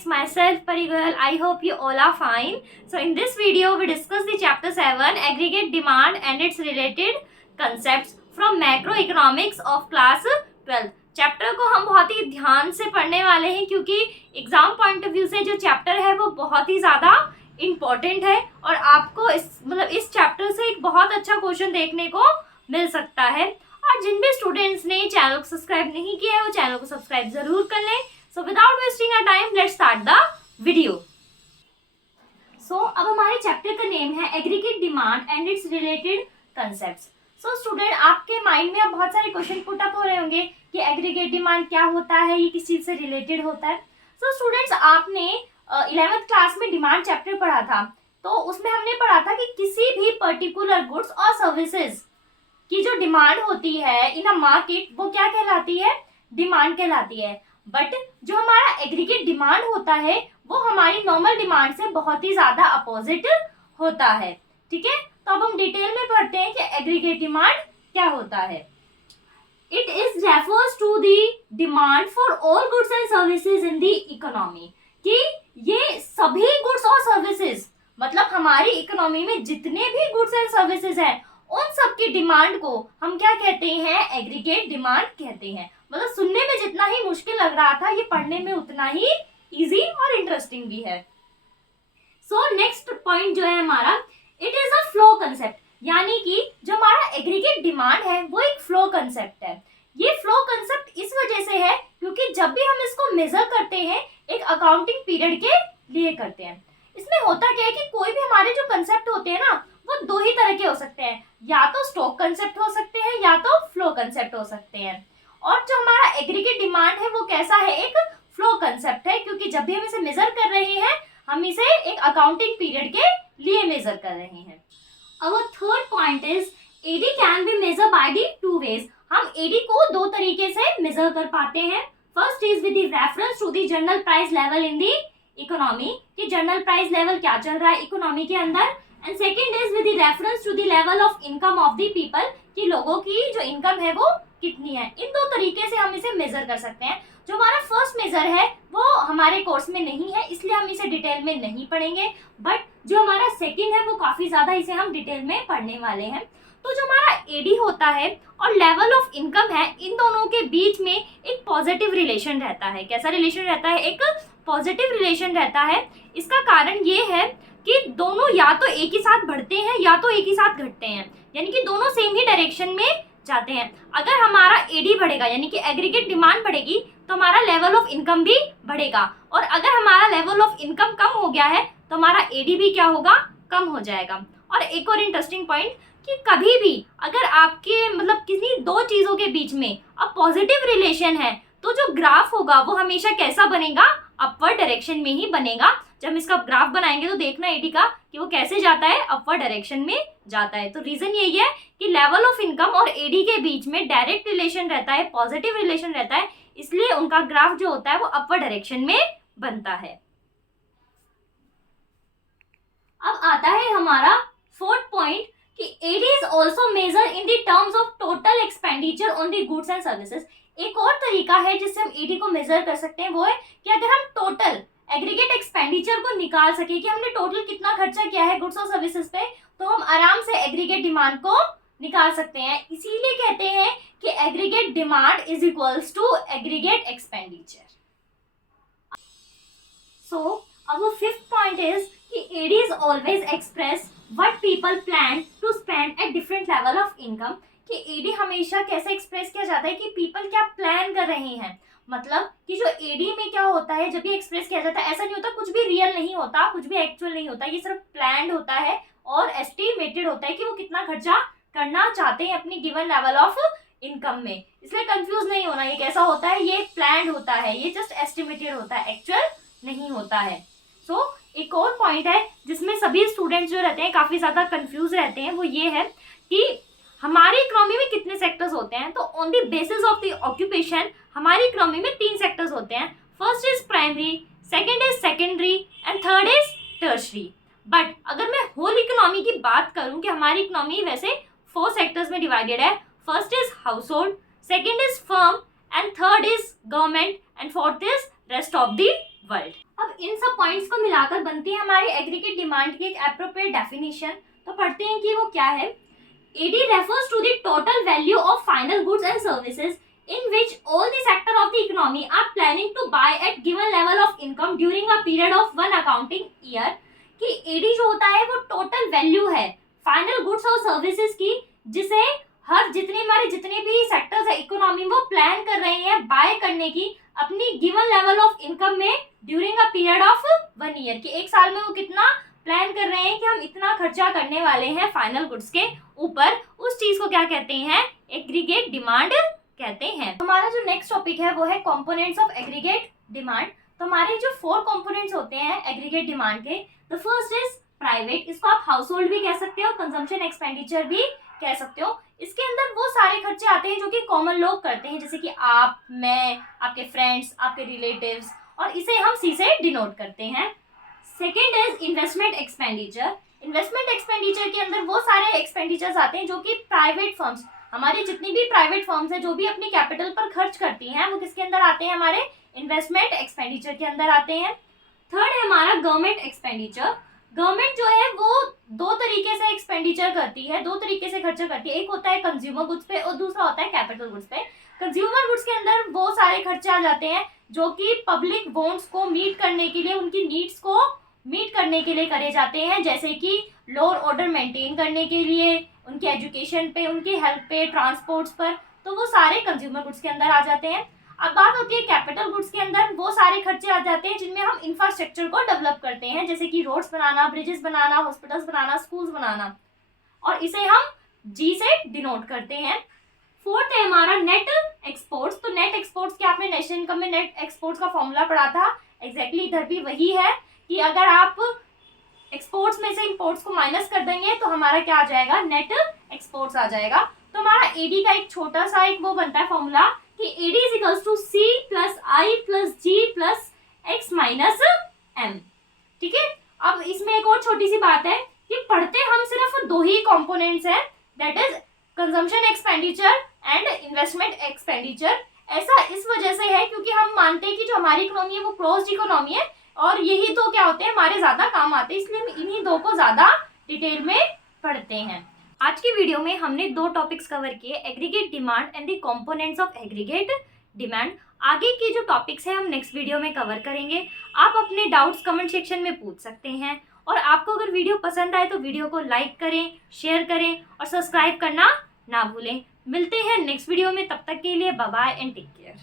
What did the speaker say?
students, myself Parigal. I hope you all are fine. So in this video we discuss the chapter 7 aggregate demand and its related concepts from macroeconomics of class 12. Chapter को हम बहुत ही ध्यान से पढ़ने वाले हैं क्योंकि exam point of view से जो चैप्टर है वो बहुत ही ज़्यादा इम्पोर्टेंट है और आपको इस चैप्टर से एक बहुत अच्छा क्वेश्चन देखने को मिल सकता है। और जिन भी स्टूडेंट्स ने चैनल को सब्सक्राइब नहीं किया है वो चैनल को सब्सक्राइब जरूर कर लें। So without wasting a time let's start the video. So अब हमारे चैप्टर का नेम है aggregate demand and its related concepts. So student, आपके माइंड में अब बहुत सारे क्वेश्चन पुट अप हो रहे होंगे कि एग्रीगेट डिमांड क्या होता है, ये किस चीज़ से रिलेटेड होता है। सो स्टूडेंट्स, आपने 11th क्लास में डिमांड चैप्टर पढ़ा था, तो उसमें हमने पढ़ा था कि किसी भी पर्टिकुलर गुड्स और सर्विसेज की जो डिमांड होती है इन अ मार्केट वो क्या कहलाती है, डिमांड कहलाती है। बट जो हमारा एग्रीगेट डिमांड होता है वो हमारी नॉर्मल डिमांड से बहुत ही ज़्यादा अपोजिट होता है। ठीक है, तो अब हम डिटेल में पढ़ते हैं कि एग्रीगेट डिमांड क्या होता है। It is refers to the demand for all goods and services in the economy, कि ये सभी गुड्स और सर्विसेज मतलब हमारी इकोनॉमी में जितने भी गुड्स एंड सर्विसेज हैं उन सब की डिमांड को हम क्या कहते हैं, एग्रीगेट डिमांड कहते हैं। मतलब सुनने में जितना ही मुश्किल लग रहा था ये पढ़ने में उतना ही इजी और इंटरेस्टिंग भी है। सो नेक्स्ट पॉइंट जो है हमारा, it is a flow concept, यानी कि जो हमारा एग्रीगेट डिमांड है वो एक फ्लो कंसेप्ट है। ये फ्लो कंसेप्ट इस वजह से है क्योंकि जब भी हम इसको मेजर करते हैं एक अकाउंटिंग पीरियड के लिए करते हैं। इसमें होता क्या है कि कोई भी हमारे जो कंसेप्ट होते हैं ना वो दो ही तरह के हो सकते हैं, या तो स्टॉक कंसेप्ट हो सकते हैं या तो फ्लो कंसेप्ट हो सकते हैं। और जो हमारा एग्रीगेट डिमांड है वो कैसा है, एक फ्लो कंसेप्ट है, क्योंकि जब भी हम इसे मेजर कर रहे हैं हम इसे एक अकाउंटिंग पीरियड के लिए मेजर कर रहे हैं। Our third point is AD can be measured by the two ways. हम AD को दो तरीके से मेजर कर पाते हैं। First is with the reference to the general price level in the economy, कि जनरल प्राइस लेवल क्या चल रहा है इकोनॉमी के अंदर। And second is with the reference to the level of income of the people, कि लोगों की जो इनकम है वो कितनी है। इन दो तरीके से हम इसे मेजर कर सकते हैं। जो हमारा फर्स्ट मेजर है वो हमारे कोर्स में नहीं है इसलिए हम इसे डिटेल में नहीं पढ़ेंगे, बट जो हमारा सेकंड है वो काफी ज्यादा इसे हम डिटेल में पढ़ने वाले हैं। तो जो हमारा एडी होता है और लेवल ऑफ इनकम है इन दोनों के बीच में एक पॉजिटिव रिलेशन रहता है। कैसा रिलेशन रहता है, एक पॉजिटिव रिलेशन रहता है। इसका कारण ये है कि दोनों या तो एक ही साथ बढ़ते हैं या तो एक ही साथ घटते हैं, यानी कि दोनों सेम ही डायरेक्शन में जाते हैं। अगर हमारा एडी बढ़ेगा यानी कि एग्रीगेट डिमांड बढ़ेगी तो हमारा लेवल ऑफ इनकम भी बढ़ेगा, और अगर हमारा लेवल ऑफ इनकम कम हो गया है तो हमारा एडी भी क्या होगा, कम हो जाएगा। और एक और इंटरेस्टिंग पॉइंट कि कभी भी अगर आपके किसी दो चीज़ों के बीच में अब पॉजिटिव रिलेशन है तो जो ग्राफ होगा वो हमेशा कैसा बनेगा, अपवर्ड डायरेक्शन में ही बनेगा। जब हम इसका ग्राफ बनाएंगे तो देखना एडी का कि वो कैसे जाता है, अपवर्ड डायरेक्शन में जाता है। तो रीजन यही है कि लेवल ऑफ इनकम और एडी के बीच में डायरेक्ट रिलेशन रहता है, पॉजिटिव रिलेशन रहता है, इसलिए उनका ग्राफ जो होता है वो अपवर्ड डायरेक्शन में बनता है। अब आता है हमारा फोर्थ पॉइंट कि AD is also measure in the terms of total expenditure on the goods and services. एक और तरीका है जिससे हम एडी को मेजर कर सकते हैं वो है कि अगर हम टोटल एग्रीगेट एक्सपेंडिचर को निकाल सके कि हमने टोटल कितना खर्चा किया है गुड्स और सर्विसेज पे, तो हम आराम से एग्रीगेट डिमांड को निकाल सकते हैं। इसीलिए कहते हैं कि aggregate demand is equals to aggregate expenditure. So अब फिफ्थ पॉइंट इज कि AD is always express what people plan to spend at different level of income, कि एडी हमेशा कैसे एक्सप्रेस किया जाता है कि पीपल क्या प्लान कर रहे हैं। मतलब कि जो एडी में क्या होता है जब ये एक्सप्रेस किया जाता है, ऐसा नहीं होता, कुछ भी रियल नहीं होता, कुछ भी एक्चुअल नहीं होता, ये सिर्फ प्लान्ड होता है और एस्टिमेटेड होता है कि वो कितना खर्चा करना चाहते हैं अपनी गिवन लेवल ऑफ इनकम में। इसलिए कंफ्यूज नहीं होना, ये कैसा होता है, ये प्लान्ड होता है, ये जस्ट एस्टिमेटेड होता है, एक्चुअल नहीं होता है। सो एक और पॉइंट है जिसमें सभी स्टूडेंट्स जो रहते हैं काफी ज्यादा कंफ्यूज रहते हैं वो ये है कि हमारी इकोनॉमी में कितने सेक्टर्स होते हैं। तो on the basis of the occupation हमारी इकोनॉमी में 3 सेक्टर्स होते हैं। First is primary, second is secondary and third is tertiary. But अगर मैं होल इकोनॉमी की बात करूं कि हमारी इकोनॉमी वैसे 4 सेक्टर्स में डिवाइडेड है। First is house hold, second is firm and third is government and fourth is rest of the world. अब इन सब पॉइंट्स को मिलाकर बनती है हमारी एग्रीगेट डिमांड की एक एप्रोप्रिएट डेफिनेशन। तो पढ़ते हैं कि वो क्या है। AD refers to the total value of final goods and services in which all the sector of the economy are planning to buy at given level of income during a period of one accounting year। कि AD जो होता है वो total value है final goods और services की, जिसे हर जितने भी सेक्टर्स है इकोनॉमी वो प्लान कर रहे हैं बाय करने की अपनी गिवन लेवल ऑफ इनकम में during a period of 1 year. कि एक साल में वो कितना प्लान कर रहे हैं कि हम इतना खर्चा करने वाले हैं फाइनल गुड्स के ऊपर। उस चीज को क्या कहते हैं? एग्रीगेट डिमांड कहते हैं। हमारा जो नेक्स्ट टॉपिक है वो है कंपोनेंट्स ऑफ एग्रीगेट डिमांड। तो हमारे जो 4 कंपोनेंट्स होते हैं एग्रीगेट डिमांड के, द फर्स्ट इज प्राइवेट। इसको आप हाउस होल्ड भी कह सकते हो, कंजम्पशन एक्सपेंडिचर भी कह सकते हो। इसके अंदर वो सारे खर्चे आते हैं जो कि कॉमन लोग करते हैं, जैसे कि आप, मैं, आपके फ्रेंड्स, आपके रिलेटिव्स, और इसे हम सी से डिनोट करते हैं। Second is investment expenditure. Investment expenditure के अंदर वो सारे एक्सपेंडिचर्स आते हैं जो कि प्राइवेट फर्म्स, हमारी जितनी भी प्राइवेट फर्म्स हैं जो भी अपनी कैपिटल पर खर्च करती हैं, वो किसके अंदर आते हैं? हमारे इन्वेस्टमेंट एक्सपेंडिचर के अंदर आते हैं। थर्ड है हमारा गवर्नमेंट एक्सपेंडिचर। गवर्नमेंट जो है वो 2 तरीके से एक्सपेंडिचर करती है, 2 तरीके से खर्चा करती है। एक होता है कंज्यूमर गुड्स पे और दूसरा होता है कैपिटल गुड्स पे। कंज्यूमर गुड्स के अंदर वो सारे खर्चे आ जाते हैं जो कि पब्लिक वांट्स को मीट करने के लिए, उनकी नीड्स को मीट करने के लिए करे जाते हैं, जैसे कि लॉ ऑर्डर मेंटेन करने के लिए, उनके एजुकेशन पे, उनकी हेल्थ पे, ट्रांसपोर्ट्स पर। तो वो सारे कंज्यूमर गुड्स के अंदर आ जाते हैं। अब बात होती है कैपिटल गुड्स के अंदर, वो सारे खर्चे आ जाते हैं जिनमें हम इंफ्रास्ट्रक्चर को डेवलप करते हैं, जैसे कि रोड्स बनाना, ब्रिजेस बनाना, हॉस्पिटल्स बनाना, स्कूल्स बनाना, और इसे हम जी से डिनोट करते हैं। फोर्थ है हमारा नेट एक्सपोर्ट्स। तो नेट एक्सपोर्ट्स के आपने नेशनल इनकम में नेट एक्सपोर्ट्स का फॉर्मूला पढ़ा था, एग्जैक्टली इधर भी वही है कि अगर आप एक्सपोर्ट्स में से इंपोर्ट्स को माइनस कर देंगे तो हमारा क्या आ जाएगा? नेट एक्सपोर्ट्स आ जाएगा। तो हमारा एडी का एक छोटा सा एक वो बनता है फॉर्मूला कि AD is equals to C plus I plus G plus X minus M. ठीक है। अब इसमें एक और छोटी सी बात है कि पढ़ते हम सिर्फ 2 ही कंपोनेंट्स हैं, that is consumption expenditure and investment expenditure. ऐसा इस वजह से है क्योंकि हम मानते हैं कि जो हमारी इकोनॉमी है वो क्लोज्ड इकोनॉमी है और यही 2 क्या होते हैं? हमारे ज्यादा काम आते हैं, इसलिए हम इन्हीं 2 को ज्यादा डिटेल में पढ़ते हैं। आज की वीडियो में हमने 2 टॉपिक्स कवर किए, aggregate demand and the components of aggregate demand. आगे के जो टॉपिक्स हैं हम नेक्स्ट वीडियो में कवर करेंगे। आप अपने डाउट्स कमेंट सेक्शन में पूछ सकते हैं, और आपको अगर वीडियो पसंद आए तो वीडियो को लाइक करें, शेयर करें और सब्सक्राइब करना ना भूलें। मिलते हैं नेक्स्ट वीडियो में, तब तक के लिए bye bye and take care.